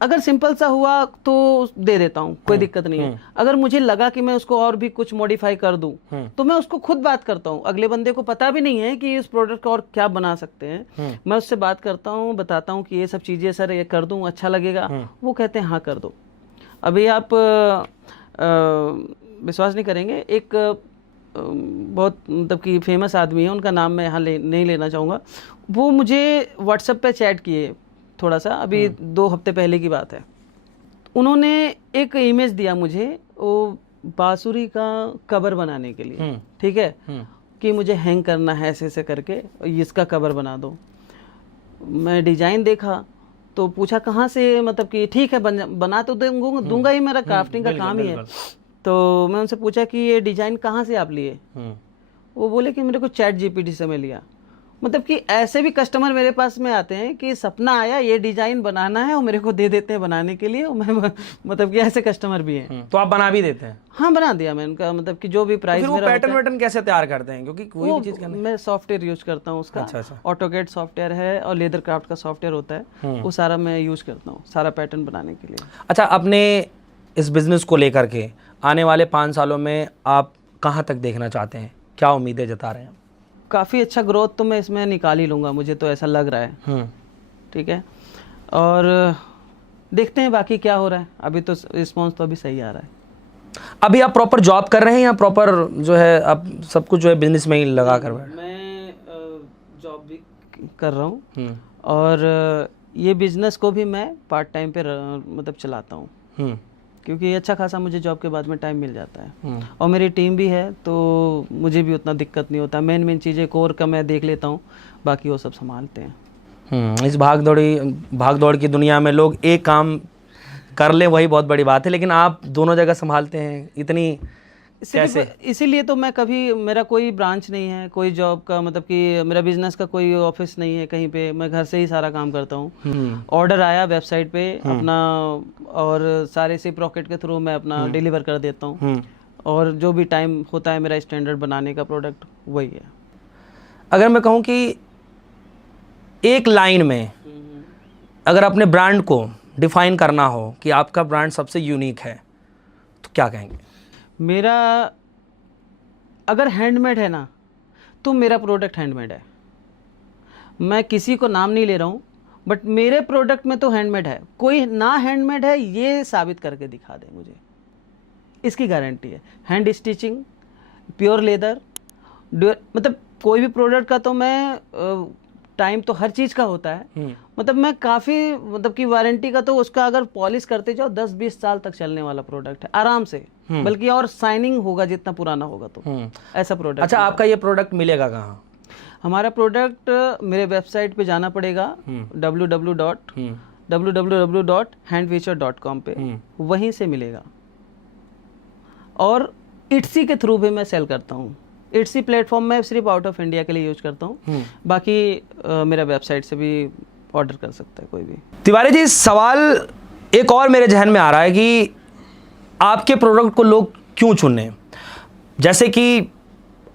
अगर सिंपल सा हुआ तो दे देता हूँ, कोई दिक्कत नहीं है। अगर मुझे लगा कि मैं उसको और भी कुछ मॉडिफाई कर दूं तो मैं उसको खुद बात करता हूँ। अगले बंदे को पता भी नहीं है कि इस प्रोडक्ट को और क्या बना सकते हैं, मैं उससे बात करता हूँ, बताता हूँ कि ये सब चीज़ें सर ये कर दूँ, अच्छा लगेगा। वो कहते हैं हाँ कर दो। अभी आप विश्वास नहीं करेंगे, एक बहुत मतलब कि फेमस आदमी है, उनका नाम मैं यहाँ नहीं लेना चाहूँगा। वो मुझे व्हाट्सएप पे चैट किए थोड़ा सा, अभी 2 हफ्ते पहले की बात है। उन्होंने एक इमेज दिया मुझे, वो बांसुरी का कवर बनाने के लिए, ठीक है, कि मुझे हैंग करना है ऐसे ऐसे करके, इसका कवर बना दो। मैं डिजाइन देखा तो पूछा कहाँ से, मतलब कि ठीक है बना तो दूंगा ही, मेरा क्राफ्टिंग का काम ही है। तो मैं उनसे पूछा कि ये डिजाइन कहाँ से आप लिए? वो बोले कि मेरे को चैट जीपीटी से मैं लिया। मतलब कि ऐसे भी कस्टमर मेरे पास में आते हैं कि सपना आया ये डिजाइन बनाना है और मेरे को दे देते हैं बनाने के लिए। मैं मतलब कि ऐसे कस्टमर भी हैं। तो आप बना भी देते हैं? हाँ बना दिया मैं उनका, मतलब कि जो भी प्राइस तो फिर वो पैटर्न वैटर्न कैसे तैयार करते हैं? क्योंकि कोई भी चीज मैं सॉफ्टवेयर यूज करता हूँ उसका। अच्छा। ऑटोकैड सॉफ्टवेयर है और लेदर क्राफ्ट का सॉफ्टवेयर होता है, वो सारा मैं यूज करता हूँ सारा पैटर्न बनाने के लिए। अच्छा, अपने इस बिजनेस को लेकर के आने वाले 5 सालों में आप कहाँ तक देखना चाहते हैं? क्या उम्मीदें जता रहे हैं? काफ़ी अच्छा ग्रोथ तो मैं इसमें निकाल ही लूँगा, मुझे तो ऐसा लग रहा है। ठीक है, और देखते हैं बाकी क्या हो रहा है। अभी तो रिस्पॉन्स तो अभी सही आ रहा है। अभी आप प्रॉपर जॉब कर रहे हैं या प्रॉपर जो है आप सब कुछ जो है बिजनेस में ही लगा कर? मैं जॉब भी कर रहा हूँ और ये बिजनेस को भी मैं पार्ट टाइम पे मतलब चलाता हूँ, क्योंकि अच्छा खासा मुझे जॉब के बाद में टाइम मिल जाता है। और मेरी टीम भी है तो मुझे भी उतना दिक्कत नहीं होता। मेन चीज़ें कोर का मैं देख लेता हूँ, बाकी वो सब संभालते हैं। इस भाग दौड़ की दुनिया में लोग एक काम कर ले वही बहुत बड़ी बात है, लेकिन आप दोनों जगह संभालते हैं, इतनी कैसे? इसीलिए तो मैं कभी, मेरा कोई ब्रांच नहीं है कोई जॉब का, मतलब कि मेरा बिजनेस का कोई ऑफिस नहीं है कहीं पे, मैं घर से ही सारा काम करता हूँ। ऑर्डर आया वेबसाइट पे अपना, और सारे से रॉकेट के थ्रू मैं अपना डिलीवर कर देता हूँ। और जो भी टाइम होता है मेरा स्टैंडर्ड बनाने का प्रोडक्ट वही है। अगर मैं कहूँ कि एक लाइन में अगर अपने ब्रांड को डिफाइन करना हो कि आपका ब्रांड सबसे यूनिक है, तो क्या कहेंगे? मेरा अगर हैंडमेड है ना, तो मेरा प्रोडक्ट हैंडमेड है। मैं किसी को नाम नहीं ले रहा हूँ, बट मेरे प्रोडक्ट में तो हैंडमेड है। कोई ना हैंडमेड है ये साबित करके दिखा दे मुझे, इसकी गारंटी है। हैंड स्टिचिंग, प्योर लेदर, मतलब कोई भी प्रोडक्ट का तो मैं टाइम तो हर चीज़ का होता है। मतलब मैं काफ़ी, मतलब कि वारंटी का तो उसका अगर पॉलिश करते जाओ 10-20 साल तक चलने वाला प्रोडक्ट है आराम से, बल्कि और शाइनिंग होगा जितना पुराना होगा तो ऐसा प्रोडक्ट। अच्छा, आपका ये प्रोडक्ट मिलेगा कहाँ? हमारा प्रोडक्ट मेरे वेबसाइट पे जाना पड़ेगा www.handfeature.com पे, वहीं से मिलेगा। और इट्सी के थ्रू भी मैं सेल करता हूँ। इट्सी प्लेटफॉर्म में सिर्फ आउट ऑफ इंडिया के लिए यूज करता हूँ, बाकी मेरा वेबसाइट से भी ऑर्डर कर सकता है कोई भी। तिवारी जी, सवाल एक और मेरे जहन में आ रहा है कि आपके प्रोडक्ट को लोग क्यों चुने? जैसे कि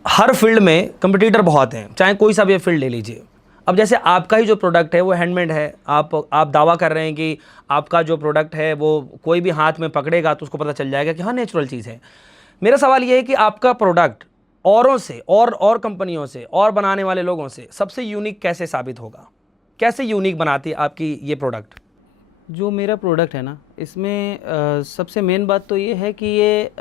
हर फील्ड में कंपटीटर बहुत हैं, चाहे कोई सा भी फील्ड ले लीजिए। अब जैसे आपका ही जो प्रोडक्ट है वो हैंडमेड है, आप दावा कर रहे हैं कि आपका जो प्रोडक्ट है वो कोई भी हाथ में पकड़ेगा तो उसको पता चल जाएगा कि हाँ नेचुरल चीज़ है। मेरा सवाल ये है कि आपका प्रोडक्ट औरों से और कंपनियों से और बनाने वाले लोगों से सबसे यूनिक कैसे साबित होगा? कैसे यूनिक बनाती है आपकी ये प्रोडक्ट? जो मेरा प्रोडक्ट है ना, इसमें सबसे मेन बात तो ये है कि ये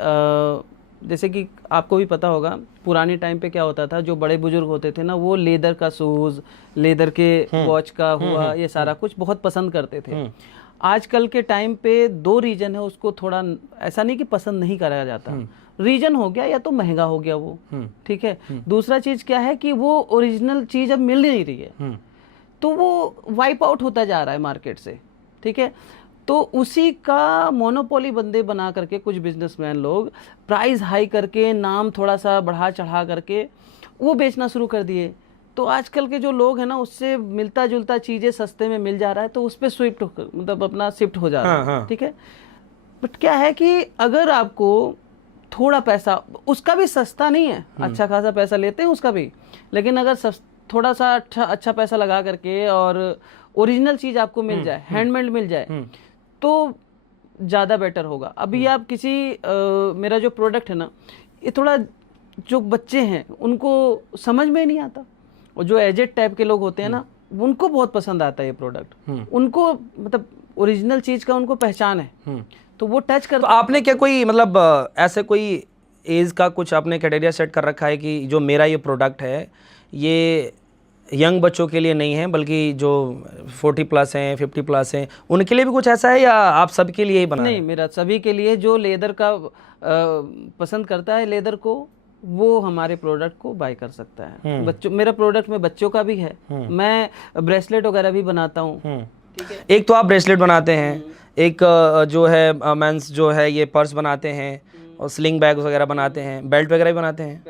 जैसे कि आपको भी पता होगा पुराने टाइम पे क्या होता था, जो बड़े बुजुर्ग होते थे ना, वो लेदर का शूज़, लेदर के वॉच का हुआ, ये सारा कुछ बहुत पसंद करते थे। आजकल के टाइम पे 2 रीज़न है, उसको थोड़ा ऐसा नहीं कि पसंद नहीं करा जाता। रीजन हो गया या तो महंगा हो गया वो, ठीक है। दूसरा चीज़ क्या है कि वो ओरिजिनल चीज़ अब मिल नहीं रही है, तो वो वाइप आउट होता जा रहा है मार्केट से, ठीक है। तो उसी का मोनोपोली बंदे बना करके कुछ बिजनेसमैन लोग प्राइस हाई करके, नाम थोड़ा सा बढ़ा चढ़ा करके वो बेचना शुरू कर दिए। तो आजकल के जो लोग हैं ना, उससे मिलता जुलता चीज़ें सस्ते में मिल जा रहा है, तो उस पर मतलब अपना शिफ्ट हो जा रहा है, ठीक है। बट क्या है कि अगर आपको थोड़ा पैसा, उसका भी सस्ता नहीं है, अच्छा खासा पैसा लेते हैं उसका भी, लेकिन अगर थोड़ा सा अच्छा पैसा लगा करके और ओरिजिनल चीज़ आपको मिल जाए, हैंडमेड मिल जाए, तो ज़्यादा बेटर होगा। अभी आप किसी मेरा जो प्रोडक्ट है ना, ये थोड़ा जो बच्चे हैं उनको समझ में नहीं आता, और जो एजेड टाइप के लोग होते हैं ना, उनको बहुत पसंद आता है ये प्रोडक्ट। उनको मतलब ओरिजिनल चीज़ का उनको पहचान है, तो वो टच कर। तो आपने क्या कोई मतलब ऐसे कोई एज का कुछ आपने क्राइटेरिया सेट कर रखा है कि जो मेरा ये प्रोडक्ट है ये यंग बच्चों के लिए नहीं है, बल्कि जो 40+ हैं, 50+ हैं, उनके लिए भी कुछ ऐसा है, या आप सबके लिए ही बना? नहीं, मेरा सभी के लिए, जो लेदर का पसंद करता है लेदर को, वो हमारे प्रोडक्ट को बाय कर सकता है। बच्चों, मेरा प्रोडक्ट में बच्चों का भी है, मैं ब्रेसलेट वगैरह भी बनाता हूँ। ठीक है, एक तो आप ब्रेसलेट बनाते हैं, एक जो है मेंस जो है ये पर्स बनाते हैं, और स्लिंग बैग वगैरह बनाते हैं, बेल्ट वगैरह भी बनाते हैं,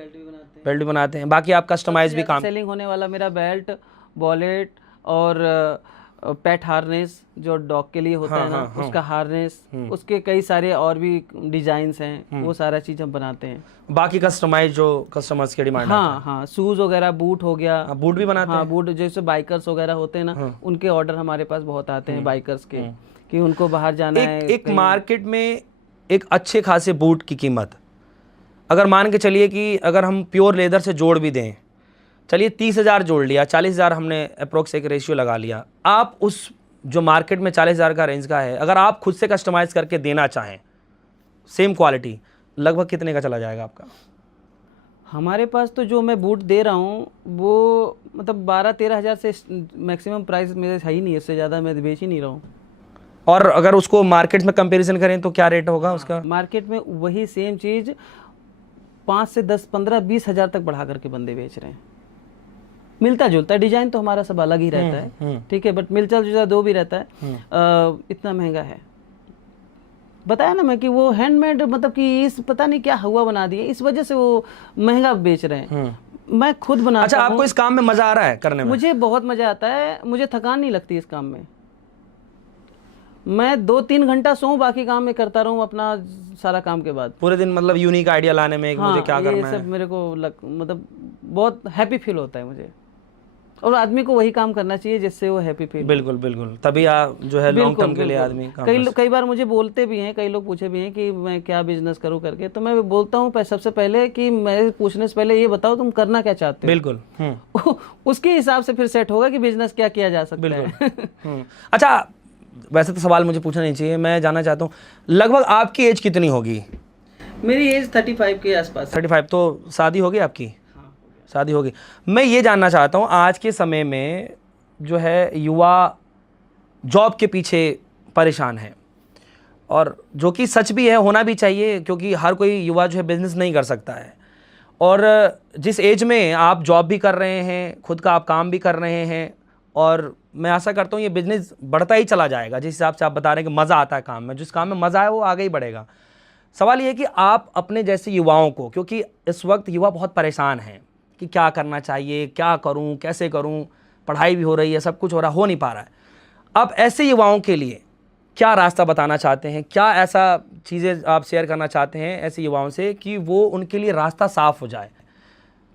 बेल्ट भी बनाते हैं, बाकी आप कस्टमाइज भी काम। सेलिंग होने वाला मेरा बेल्ट, वॉलेट और पेट हार्नेस जो डॉग के लिए होता है ना, उसका हार्नेस, उसके कई सारे और भी डिजाइन्स हैं, वो सारा चीज हम बनाते हैं। बाकी कस्टमाइज जो कस्टमर्स की डिमांड। हाँ, शूज वगैरह, बूट हो गया। बूट भी बनाते हैं? बूट जैसे बाइकर्स वगैरह होते हैं ना, उनके ऑर्डर हमारे पास बहुत आते हैं बाइकर्स के, कि उनको बाहर जाना है। एक मार्केट में एक अच्छे खासे बूट की कीमत, अगर मान के चलिए कि अगर हम प्योर लेदर से जोड़ भी दें, चलिए 30,000 जोड़ लिया, 40,000 हमने अप्रोक्स एक रेशियो लगा लिया, आप उस जो मार्केट में 40,000 का रेंज का है, अगर आप खुद से कस्टमाइज करके देना चाहें सेम क्वालिटी, लगभग कितने का चला जाएगा आपका? हमारे पास तो जो मैं बूट दे रहा हूँ वो मतलब 12-13 हज़ार से मैक्सिमम प्राइस मेरे है ही नहीं, इससे ज़्यादा मैं बेच ही नहीं रहा हूँ। और अगर उसको मार्केट में कंपैरिजन करें तो क्या रेट होगा उसका? मार्केट में वही सेम चीज़ 5 से 10, 15, 20 हज़ार तक बढ़ा करके बंदे बेच रहे हैं। मिलता जुलता डिजाइन तो हमारा सब अलग ही रहता है, ठीक है, बट मिलता जुलता दो भी रहता है। इतना महंगा है, बताया ना मैं कि वो हैंडमेड, मतलब कि इस पता नहीं क्या हुआ बना दिए, इस वजह से वो महंगा बेच रहे हैं। मैं खुद बनाता। अच्छा, आपको इस काम में मजा आ रहा है करने में? मुझे बहुत मजा आता है, मुझे थकान नहीं लगती इस काम में। मैं 2-3 घंटा सोऊं, बाकी काम में करता रहूं अपना सारा काम के बाद। पूरे दिन मतलब यूनिक आइडिया लाने में मुझे क्या करना है, ये सब मेरे को मतलब बहुत हैप्पी फील होता है मुझे, और आदमी को वही काम करना चाहिए जिससे वो हैप्पी फील। बिल्कुल बिल्कुल, तभी आप जो है लॉन्ग टर्म के लिए आदमी काम। कई बार मुझे बोलते भी हैं, कई लोग पूछे भी हैं कि मैं क्या बिजनेस करूं करके, तो मैं बोलता हूं सबसे पहले कि मैं पूछने से पहले ये बताओ तुम करना क्या चाहते हो। बिल्कुल उसके हिसाब से फिर सेट होगा कि बिजनेस क्या किया जा सकता है। अच्छा, वैसे तो सवाल मुझे पूछना नहीं चाहिए, मैं जानना चाहता हूँ लगभग आपकी एज कितनी होगी? मेरी एज 35 के आसपास। 35, तो शादी होगी आपकी? शादी होगी। मैं ये जानना चाहता हूँ, आज के समय में जो है युवा जॉब के पीछे परेशान है, और जो कि सच भी है, होना भी चाहिए, क्योंकि हर कोई युवा जो है बिजनेस नहीं कर सकता है। और जिस एज में आप जॉब भी कर रहे हैं, खुद का आप काम भी कर रहे हैं, और मैं आशा करता हूँ ये बिजनेस बढ़ता ही चला जाएगा। जिस हिसाब से आप बता रहे हैं कि मज़ा आता है काम में, जिस काम में मज़ा है वो आगे ही बढ़ेगा। सवाल ये है कि आप अपने जैसे युवाओं को, क्योंकि इस वक्त युवा बहुत परेशान हैं कि क्या करना चाहिए, क्या करूं, कैसे करूं, पढ़ाई भी हो रही है, सब कुछ हो नहीं पा रहा है। आप ऐसे युवाओं के लिए क्या रास्ता बताना चाहते हैं, क्या ऐसा चीज़ें आप शेयर करना चाहते हैं ऐसे युवाओं से कि वो उनके लिए रास्ता साफ हो जाए?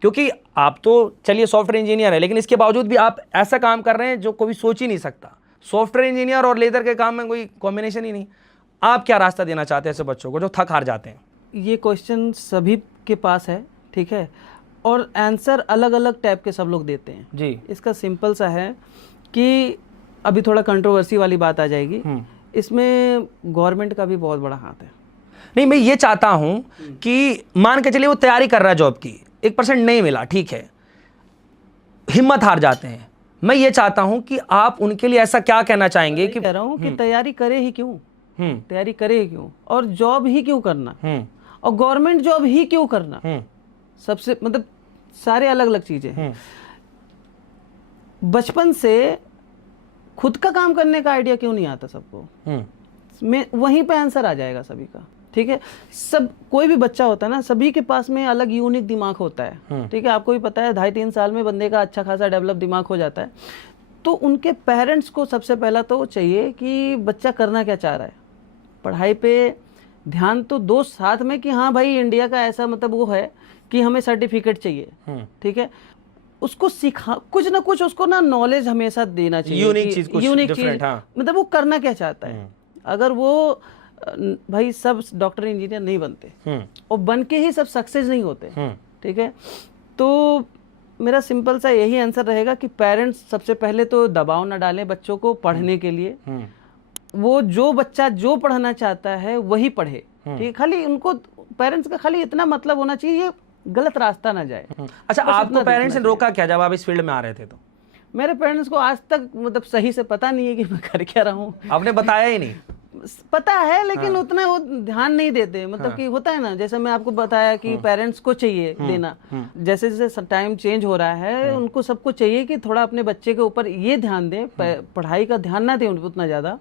क्योंकि आप तो चलिए सॉफ्टवेयर इंजीनियर है, लेकिन इसके बावजूद भी आप ऐसा काम कर रहे हैं जो कोई सोच ही नहीं सकता। सॉफ्टवेयर इंजीनियर और लेदर के काम में कोई कॉम्बिनेशन ही नहीं। आप क्या रास्ता देना चाहते हैं ऐसे बच्चों को जो थक हार जाते हैं? ये क्वेश्चन सभी के पास है, ठीक है, और आंसर अलग अलग टाइप के सब लोग देते हैं जी। इसका सिंपल सा है कि अभी थोड़ा कंट्रोवर्सी वाली बात आ जाएगी, इसमें गवर्नमेंट का भी बहुत बड़ा हाथ है। नहीं, मैं ये चाहता हूं कि मान के चलिए वो तैयारी कर रहा है जॉब की, 1% नहीं मिला, ठीक है, हिम्मत हार जाते हैं। मैं ये चाहता हूं कि आप उनके लिए ऐसा क्या कहना चाहेंगे कि कह रहा हूं कि तैयारी करे ही क्यों, तैयारी करे ही क्यों, और जॉब ही क्यों करना, और गवर्नमेंट जॉब ही क्यों करना, सबसे मतलब सारे अलग अलग चीजें हैं। बचपन से खुद का काम करने का आइडिया क्यों नहीं आता सबको, में वहीं पे आंसर आ जाएगा सभी का, ठीक है। सब कोई भी बच्चा होता है ना, सभी के पास में अलग यूनिक दिमाग होता है, ठीक है। आपको भी पता है 2.5-3 साल में बंदे का अच्छा खासा डेवलप दिमाग हो जाता है। तो उनके पेरेंट्स को सबसे पहला तो चाहिए कि बच्चा करना क्या चाह रहा है, पढ़ाई पे ध्यान तो दो साथ में कि हाँ भाई इंडिया का ऐसा मतलब वो है कि हमें सर्टिफिकेट चाहिए, ठीक है। उसको सिखा कुछ ना कुछ, उसको ना नॉलेज हमेशा देना चाहिए, यूनिक चीज, मतलब वो करना क्या चाहता है। अगर वो भाई सब डॉक्टर इंजीनियर नहीं बनते और बन के ही सब सक्सेस नहीं होते, ठीक है। तो मेरा सिंपल सा यही आंसर रहेगा कि पेरेंट्स सबसे पहले तो दबाव ना डालें बच्चों को पढ़ने के लिए। वो जो बच्चा जो पढ़ना चाहता है वही पढ़े, ठीक है। खाली उनको पेरेंट्स का खाली इतना मतलब होना चाहिए ये गलत रास्ता ना जाए। अच्छा, आपको पेरेंट्स ने रोका क्या जब आप इस फील्ड में आ रहे थे? तो मेरे पेरेंट्स को आज तक मतलब सही से पता नहीं है कि मैं कर क्या रहा हूँ। आपने बताया ही नहीं? पता है लेकिन उतना वो ध्यान नहीं देते, मतलब कि होता है ना, जैसे मैं आपको बताया कि पेरेंट्स को चाहिए देना, जैसे जैसे टाइम चेंज हो रहा है उनको सबको चाहिए कि थोड़ा अपने बच्चे के ऊपर ये ध्यान दें, पढ़ाई का ध्यान ना दें उतना ज़्यादा।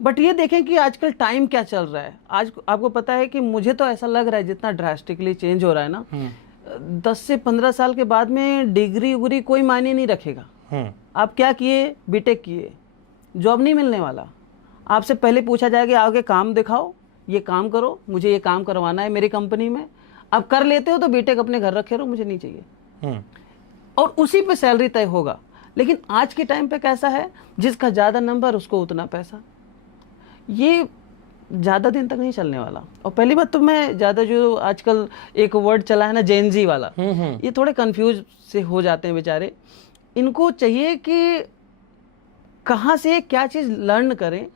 बट ये देखें कि आजकल टाइम क्या चल रहा है। आज आपको पता है कि मुझे तो ऐसा लग रहा है जितना ड्रास्टिकली चेंज हो रहा है ना, 10 से 15 साल के बाद में डिग्री उग्री कोई मायने नहीं रखेगा। आप क्या किए, बीटेक किए, जॉब नहीं मिलने वाला। आपसे पहले पूछा जाएगा कि आगे काम दिखाओ, ये काम करो, मुझे ये काम करवाना है मेरी कंपनी में। आप कर लेते हो तो बीटेक अपने घर रखे रहो, मुझे नहीं चाहिए, और उसी पे सैलरी तय होगा। लेकिन आज के टाइम पे कैसा है, जिसका ज़्यादा नंबर उसको उतना पैसा, ये ज़्यादा दिन तक नहीं चलने वाला। और पहली बात तो मैं ज़्यादा जो आजकल एक वर्ड चला है ना जेनजी वाला, ये थोड़े कंफ्यूज से हो जाते हैं बेचारे। इनको चाहिए कि कहाँ से क्या चीज़ लर्न करें,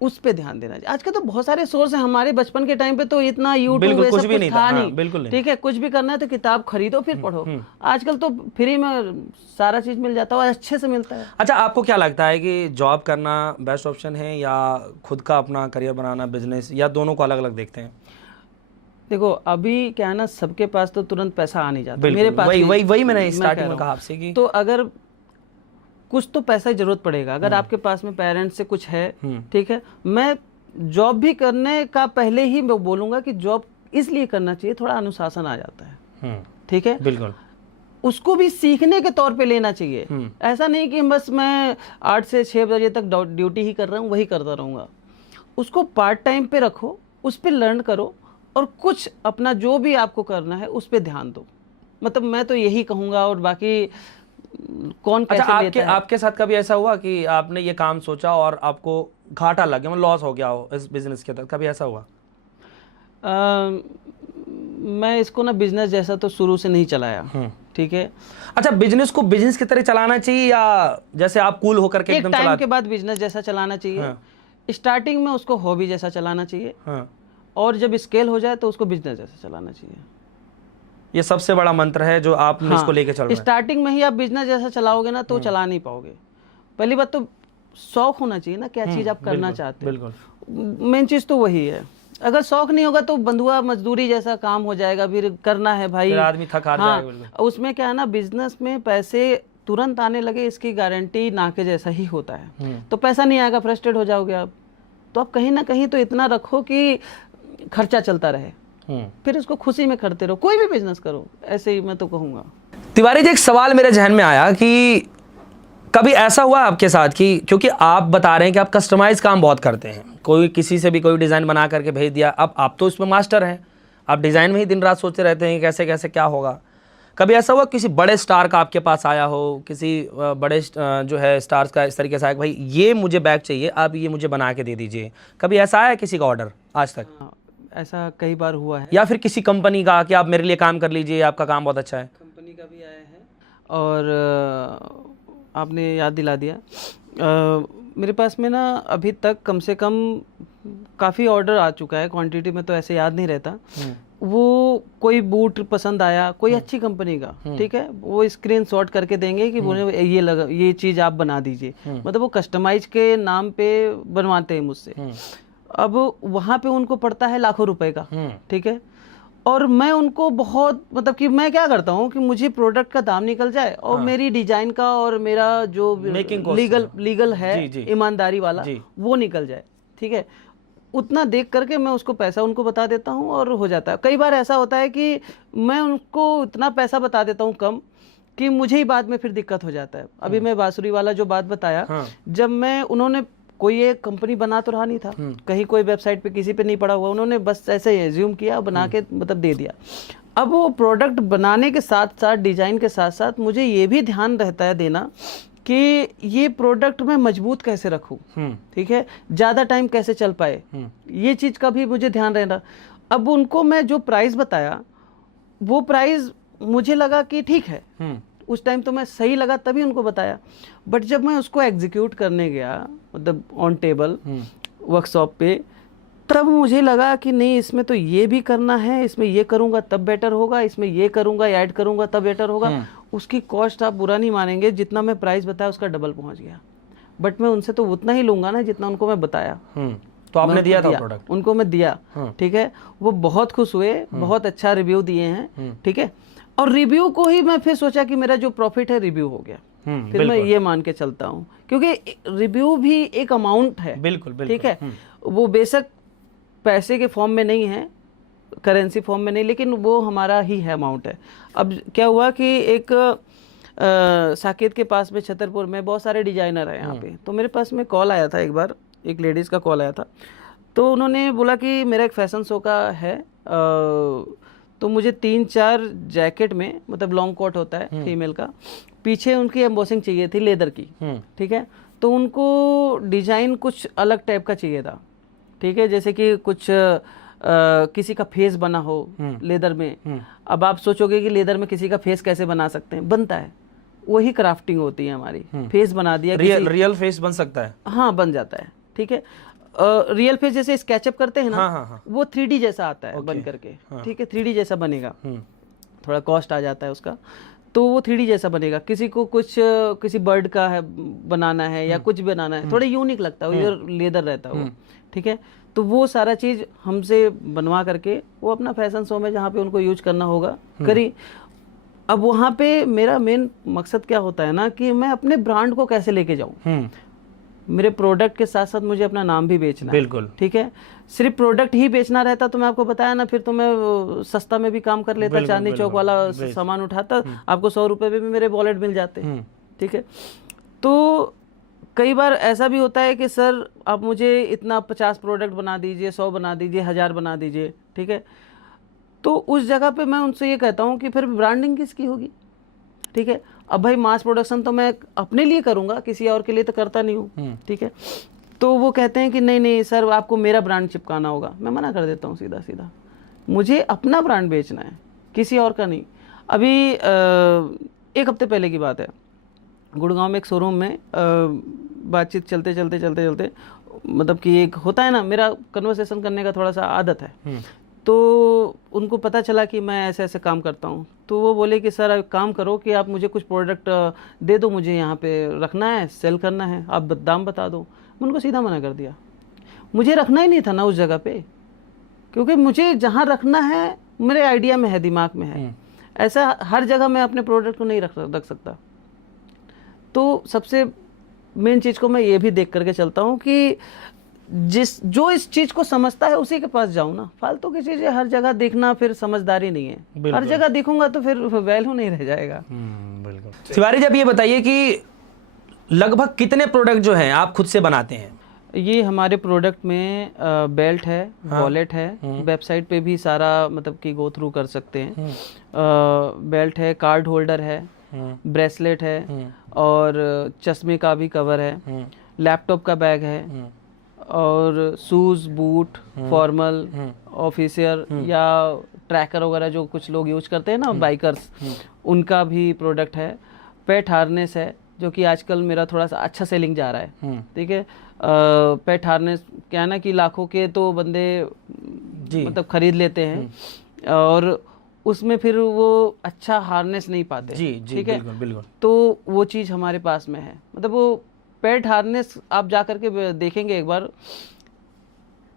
उस पे ध्यान देना चाहिए। आजकल तो बहुत सारे सोर्स हैं, हमारे बचपन के टाइम पे तो इतना यूट्यूब कुछ भी नहीं था, बिल्कुल नहीं। ठीक है, कुछ भी करना है तो किताब खरीदो फिर पढ़ो। आजकल तो फ्री में सारा चीज मिल जाता है और अच्छे से मिलता है। अच्छा, आपको क्या लगता है कि जॉब करना बेस्ट ऑप्शन है या खुद का अपना करियर बनाना, बिजनेस, या दोनों को अलग अलग देखते हैं? देखो अभी क्या है ना, सबके पास तो तुरंत पैसा आ नहीं जाता। मेरे पास वही मैंने स्टार्टिंग में कहा आपसे कि तो अगर कुछ तो पैसा की जरूरत पड़ेगा। अगर आपके पास में पेरेंट्स से कुछ है, ठीक है, मैं जॉब भी करने का पहले ही मैं बोलूंगा कि जॉब इसलिए करना चाहिए, थोड़ा अनुशासन आ जाता है, ठीक है। बिल्कुल, उसको भी सीखने के तौर पे लेना चाहिए। ऐसा नहीं कि बस मैं 8 से 6 बजे तक ड्यूटी ही कर रहा हूँ, वही करता रहूँगा। उसको पार्ट टाइम पे रखो, उस पर लर्न करो, और कुछ अपना जो भी आपको करना है उस पर ध्यान दो। मतलब मैं तो यही कहूँगा, और बाकी कौन कैसे लेता है। आपके साथ कभी ऐसा हुआ कि आपने ये काम सोचा और आपको घाटा लग गया, मतलब लॉस हो गया हो इस बिजनेस के तहत? कभी ऐसा हुआ? मैं इसको ना बिजनेस जैसा तो शुरू से नहीं चलाया, ठीक है। अच्छा, बिजनेस को बिजनेस की तरह चलाना चाहिए या जैसे आप कूल होकर के एकदम टाइम के बाद बिजनेस जैसा चलाना चाहिए। स्टार्टिंग में उसको हॉबी जैसा चलाना चाहिए, और जब स्केल हो जाए तो उसको बिजनेस जैसा चलाना चाहिए। ये सबसे बड़ा मंत्र है जो आप इसको लेके चल रहे हैं। स्टार्टिंग में ही आप बिजनेस जैसा चलाओगे ना तो चला नहीं पाओगे। पहली बात तो शौक होना चाहिए ना, क्या चीज आप करना चाहते हो। बिल्कुल, मेन चीज तो वही है। अगर शौक नहीं होगा तो बंधुआ मजदूरी जैसा काम हो जाएगा, फिर करना है भाई, फिर आदमी थक हार जाएगा। उसमें क्या है ना, बिजनेस में पैसे तुरंत आने लगे इसकी गारंटी ना के जैसा ही होता है। तो पैसा नहीं आएगा, फ्रस्ट्रेट हो जाओगे आप। तो आप कहीं ना कहीं तो इतना रखो कि खर्चा चलता रहे, फिर उसको खुशी में करते रहो। कोई भी बिजनेस करो, ऐसे ही मैं तो कहूँगा। तिवारी जी, एक सवाल मेरे जहन में आया कि कभी ऐसा हुआ आपके साथ कि क्योंकि आप बता रहे हैं कि आप कस्टमाइज काम बहुत करते हैं, कोई किसी से भी कोई डिज़ाइन बना करके भेज दिया, अब आप तो इसमें मास्टर हैं, आप डिज़ाइन में ही दिन रात सोचते रहते हैं कैसे कैसे क्या होगा। कभी ऐसा हुआ किसी बड़े स्टार का आपके पास आया हो, किसी बड़े जो है स्टार्स का इस तरीके से आया कि भाई ये मुझे बैग चाहिए, आप ये मुझे बना के दे दीजिए? कभी ऐसा आया किसी का ऑर्डर आज तक? ऐसा कई बार हुआ है। या फिर किसी कंपनी का कि आप मेरे लिए काम कर लीजिए, आपका काम बहुत अच्छा है? कंपनी का भी आया है, और आपने याद दिला दिया। मेरे पास में ना अभी तक कम से कम काफ़ी ऑर्डर आ चुका है, क्वांटिटी में तो ऐसे याद नहीं रहता। वो कोई बूट पसंद आया कोई अच्छी कंपनी का, ठीक है, वो स्क्रीनशॉट करके देंगे कि बोले ये चीज़ आप बना दीजिए। मतलब वो कस्टमाइज के नाम पे बनवाते हैं मुझसे। अब वहाँ पे उनको पड़ता है लाखों रुपए का, ठीक है। और मैं उनको बहुत, मतलब कि मैं क्या करता हूँ कि मुझे प्रोडक्ट का दाम निकल जाए और मेरी डिजाइन का और मेरा जो लीगल है ईमानदारी वाला वो निकल जाए, ठीक है। उतना देख करके मैं उसको पैसा उनको बता देता हूँ और हो जाता है। कई बार ऐसा होता है कि मैं उनको इतना पैसा बता देता हूँ कम कि मुझे ही बाद में फिर दिक्कत हो जाता है। अभी मैं बांसुरी वाला जो बात बताया, जब मैं उन्होंने कोई एक कंपनी बना तो रहा नहीं था, कहीं कोई वेबसाइट पे किसी पे नहीं पड़ा हुआ, उन्होंने बस ऐसे ही एज्यूम किया, बना के मतलब दे दिया। अब वो प्रोडक्ट बनाने के साथ साथ डिजाइन के साथ साथ मुझे ये भी ध्यान रहता है देना कि ये प्रोडक्ट मैं मजबूत कैसे रखूं, ठीक है, ज़्यादा टाइम कैसे चल पाए, ये चीज़ का भी मुझे ध्यान रहना। अब उनको मैं जो प्राइस बताया वो प्राइस मुझे लगा कि ठीक है, उस टाइम तो मैं सही लगा तभी उनको बताया, बट जब मैं उसको एग्जीक्यूट करने गया मतलब ऑन टेबल वर्कशॉप पे, तब मुझे लगा कि नहीं इसमें तो ये भी करना है, इसमें ये करूँगा तब बेटर होगा, इसमें ये करूँगा ऐड करूँगा तब बेटर होगा। उसकी कॉस्ट आप बुरा नहीं मानेंगे, जितना मैं प्राइस बताया उसका डबल पहुँच गया, बट मैं उनसे तो उतना ही लूँगा ना जितना उनको मैं बताया। तो आपने दिया था प्रोडक्ट? उनको मैं दिया, ठीक है, वो बहुत खुश हुए, बहुत अच्छा रिव्यू दिए हैं, ठीक है। और रिव्यू को ही मैं फिर सोचा कि मेरा जो प्रॉफिट है रिव्यू हो गया, फिर मैं ये मान के चलता हूँ, क्योंकि रिव्यू भी एक अमाउंट है, बिल्कुल, ठीक है, वो बेशक पैसे के फॉर्म में नहीं है, करेंसी फॉर्म में नहीं, लेकिन वो हमारा ही है, अमाउंट है। अब क्या हुआ कि एक साकेत के पास में छतरपुर में बहुत सारे डिजाइनर हैं यहाँ पे, तो मेरे पास में कॉल आया था एक बार, एक लेडीज़ का कॉल आया था, तो उन्होंने बोला कि मेरा एक फैशन शो का है, तो मुझे 3-4 जैकेट में, मतलब लॉन्ग कोट होता है फीमेल का, पीछे उनकी एम्बोसिंग चाहिए थी लेदर की, ठीक है, तो उनको डिजाइन कुछ अलग टाइप का चाहिए था, ठीक है, जैसे कि कुछ किसी का फेस बना हो लेदर में। अब आप सोचोगे कि लेदर में किसी का फेस कैसे बना सकते हैं, बनता है, वही क्राफ्टिंग होती है हमारी, फेस बना दिया, रियल फेस बन सकता है, हाँ बन जाता है, ठीक है। रियल फेस जैसे स्केचअप करते हैं ना, वो 3D जैसा आता है बन करके, ठीक है, 3D जैसा बनेगा, थोड़ा कॉस्ट आ जाता है उसका, तो वो 3D जैसा बनेगा। किसी को कुछ किसी बर्ड का है बनाना है या कुछ बनाना है, थोड़ा यूनिक लगता है, वो लेदर रहता है वो, ठीक है, तो वो सारा चीज़ हमसे बनवा करके वो अपना फैशन शो में जहाँ पे उनको यूज करना होगा करी। अब वहाँ पे मेरा मेन मकसद क्या होता है ना कि मैं अपने ब्रांड को कैसे लेके जाऊँ, मेरे प्रोडक्ट के साथ साथ मुझे अपना नाम भी बेचना है, बिल्कुल, ठीक है। सिर्फ प्रोडक्ट ही बेचना रहता तो मैं आपको बताया ना, फिर तो मैं सस्ता में भी काम कर लेता, चांदनी चौक वाला सामान उठाता, आपको 100 रुपये में भी मेरे वॉलेट मिल जाते, ठीक है। तो कई बार ऐसा भी होता है कि सर आप मुझे इतना 50 प्रोडक्ट बना दीजिए, 100 बना दीजिए, 1000 बना दीजिए, ठीक है, तो उस जगह पे मैं उनसे ये कहता हूँ कि फिर ब्रांडिंग किसकी होगी, ठीक है। अब भाई मास प्रोडक्शन तो मैं अपने लिए करूँगा, किसी और के लिए तो करता नहीं हूँ, ठीक है। तो वो कहते हैं कि नहीं नहीं सर आपको मेरा ब्रांड चिपकाना होगा, मैं मना कर देता हूँ सीधा सीधा, मुझे अपना ब्रांड बेचना है, किसी और का नहीं। अभी 1 हफ्ते पहले की बात है, गुड़गांव में एक शोरूम में बातचीत चलते चलते मतलब कि एक होता है ना, मेरा कन्वर्सेशन करने का थोड़ा सा आदत है, तो उनको पता चला कि मैं ऐसे ऐसे काम करता हूँ, तो वो बोले कि सर एक काम करो कि आप मुझे कुछ प्रोडक्ट दे दो, मुझे यहाँ पे रखना है, सेल करना है, आप दाम बता दो। मैं उनको सीधा मना कर दिया, मुझे रखना ही नहीं था ना उस जगह पे, क्योंकि मुझे जहाँ रखना है मेरे आइडिया में है, दिमाग में है, ऐसा हर जगह मैं अपने प्रोडक्ट को नहीं रख सकता। तो सबसे मेन चीज़ को मैं ये भी देख करके चलता हूँ कि जो इस चीज को समझता है उसी के पास जाऊं ना, फालतू की चीजें हर जगह देखना फिर समझदारी नहीं है, हर जगह देखूंगा तो फिर वैल्यू नहीं रह जाएगा। बिल्कुल। तिवारी जी, अब ये बताइए कि लगभग कितने प्रोडक्ट जो हैं आप खुद से बनाते हैं? ये हमारे प्रोडक्ट में बेल्ट है, वॉलेट है, वेबसाइट पे भी सारा मतलब कि गो थ्रू कर सकते हैं, बेल्ट है, कार्ड होल्डर है, ब्रेसलेट है, और चश्मे का भी कवर है, लैपटॉप का बैग है, और शूज़, बूट, फॉर्मल, ऑफिसियर या ट्रैकर वगैरह जो कुछ लोग यूज करते हैं ना बाइकर्स, उनका भी प्रोडक्ट है। पेट हार्नेस है जो कि आजकल मेरा थोड़ा सा अच्छा सेलिंग जा रहा है, ठीक है। पेट हार्नेस क्या है ना कि लाखों के तो बंदे मतलब खरीद लेते हैं, और उसमें फिर वो अच्छा हार्नेस नहीं पाते, ठीक है, बिल्कुल। तो वो चीज़ हमारे पास में है, मतलब वो पेट हार्नेस आप जा करके देखेंगे एक बार,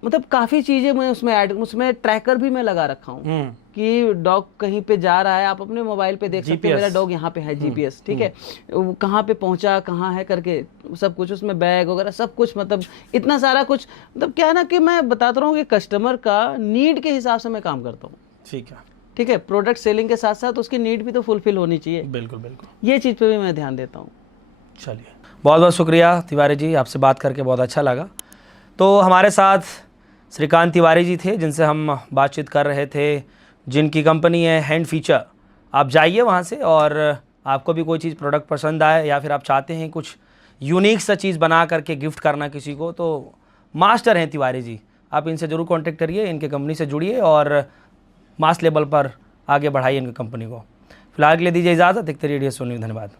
मतलब काफ़ी चीज़ें मैं उसमें ट्रैकर भी मैं लगा रखा हूँ कि डॉग कहीं पे जा रहा है, आप अपने मोबाइल पे देख सकते हैं मेरा डॉग यहाँ पे है, जीपीएस, ठीक है, कहाँ पे पहुँचा, कहाँ है करके सब कुछ, उसमें बैग वगैरह सब कुछ, मतलब इतना सारा कुछ, मतलब क्या है ना कि मैं बताता रहा हूँ कि कस्टमर का नीड के हिसाब से मैं काम करता हूँ, ठीक है। प्रोडक्ट सेलिंग के साथ साथ उसकी नीड भी तो फुलफिल होनी चाहिए, बिल्कुल, ये चीज़ पे भी मैं ध्यान देता हूँ। चलिए, बहुत बहुत शुक्रिया तिवारी जी, आपसे बात करके बहुत अच्छा लगा। तो हमारे साथ श्रीकांत तिवारी जी थे जिनसे हम बातचीत कर रहे थे, जिनकी कंपनी है हैंड फीचर। आप जाइए वहाँ से और आपको भी कोई चीज़ प्रोडक्ट पसंद आए या फिर आप चाहते हैं कुछ यूनिक सा चीज़ बना करके गिफ्ट करना किसी को, तो मास्टर हैं तिवारी जी, आप इनसे ज़रूर कांटेक्ट करिए, इनके कंपनी से जुड़िए और मास लेवल पर आगे बढ़ाइए इनकी कंपनी को। फिलहाल के लिए दीजिए इजाज़त, देखते रहिए रेडियो सोनी, धन्यवाद।